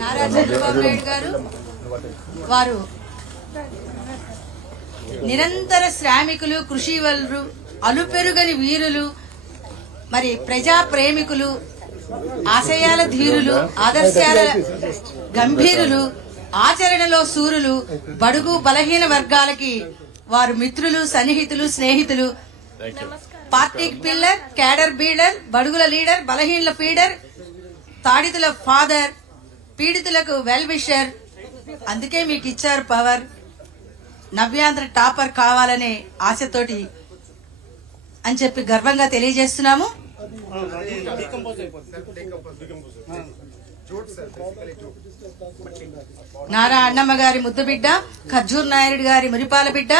నారా చంద్రబాబు నాయుడు గారు వారు నిరంతర శ్రామికులు, కృషి వలరు, అలుపెరుగని వీరులు, మరి ప్రజా ప్రేమికులు, ఆశయాల ధీరులు, ఆదర్శాల గంభీరులు, ఆచరణలో సూరులు, బడుగు బలహీన వర్గాలకి వారు మిత్రులు, సన్నిహితులు, స్నేహితులు, పార్టీకి పిల్లర్, క్యాడర్ బీడర్, బడుగుల లీడర్, బలహీనల ఫీడర్, తాడితుల ఫాదర్, పీడితులకు వెల్ విషర్. అందుకే మీకు ఇచ్చారు పవర్. నవ్యాంధ్ర టాపర్ కావాలనే ఆశతోటి అని చెప్పి గర్వంగా తెలియజేస్తున్నాము. నారా అన్నమ్మ గారి ముద్దు బిడ్డ, ఖర్జూర్ నాయుడు గారి మురిపాల బిడ్డ,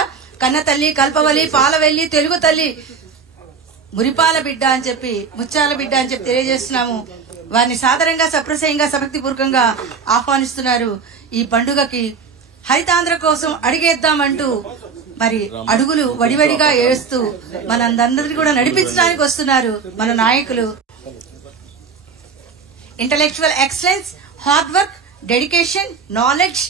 కన్న తల్లి కల్పవల్లి పాలవెల్లి తెలుగు తల్లి మురిపాల బిడ్డ అని చెప్పి, ముత్యాల బిడ్డ అని చెప్పి తెలియజేస్తున్నాము. వారిని సాదరంగా, సప్రశయంగా, సభక్తిపూర్వకంగా ఆహ్వానిస్తున్నారు. ఈ పండుగకి హరితాంధ్ర కోసం అడిగేద్దామంటూ మరి అడుగులు వడివడిగా వేస్తూ మనందరినీ కూడా నడిపించడానికి వస్తున్నారు మన నాయకులు. Intellectual excellence, hard work, dedication, knowledge,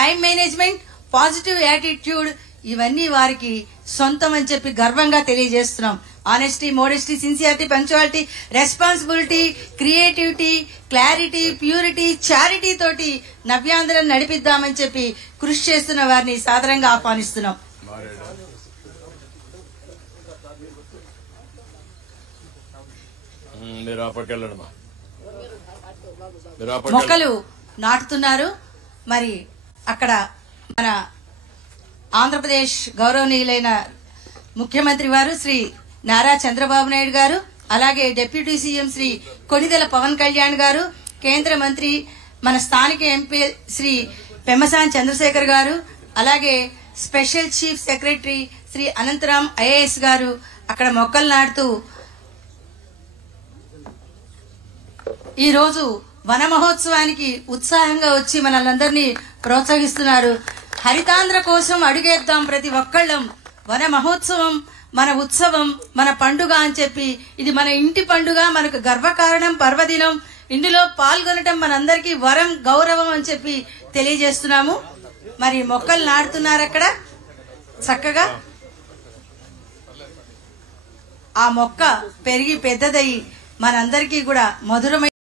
time management, positive attitude ఇవన్నీ వారికి సొంతం అని చెప్పి గర్వంగా తెలియజేస్తున్నాం. Honesty, modesty, sincerity, punctuality, responsibility, creativity, clarity, purity, charity తోటి నవ్యాంధ్రను నడిపిద్దామని చెప్పి కృషి చేస్తున్న వారిని సాదరంగా ఆహ్వానిస్తున్నాం. మొక్కలు నాటుతున్నారు. మరి అక్కడ మన ఆంధ్రప్రదేశ్ గౌరవనీయులైన ముఖ్యమంత్రి వారు శ్రీ నారా చంద్రబాబు నాయుడు గారు, అలాగే డిప్యూటీ సీఎం శ్రీ కొణిదెల పవన్ కళ్యాణ్ గారు, కేంద్ర మంత్రి మన స్థానిక ఎంపీ శ్రీ పెమ్మసాని చంద్రశేఖర్ గారు, అలాగే special chief secretary Shri Anantharam IAS గారు అక్కడ మొక్కలు నాటుతూ ఈ రోజు వన మహోత్సవానికి ఉత్సాహంగా వచ్చి మనల్ని ప్రోత్సహిస్తున్నారు. హరితాంధ్ర కోసం అడుగేద్దాం ప్రతి ఒక్కళ్ళం. వన మహోత్సవం మన ఉత్సవం, మన పండుగ అని చెప్పి, ఇది మన ఇంటి పండుగ, మనకు గర్వకారణం, పర్వదినం. ఇందులో పాల్గొనటం మనందరికీ వరం, గౌరవం అని చెప్పి తెలియజేస్తున్నాము. మరి మొక్కలు నాటుతున్నారు అక్కడ చక్కగా. ఆ మొక్క పెరిగి పెద్దదయ్యి మనందరికీ కూడా మధురమైన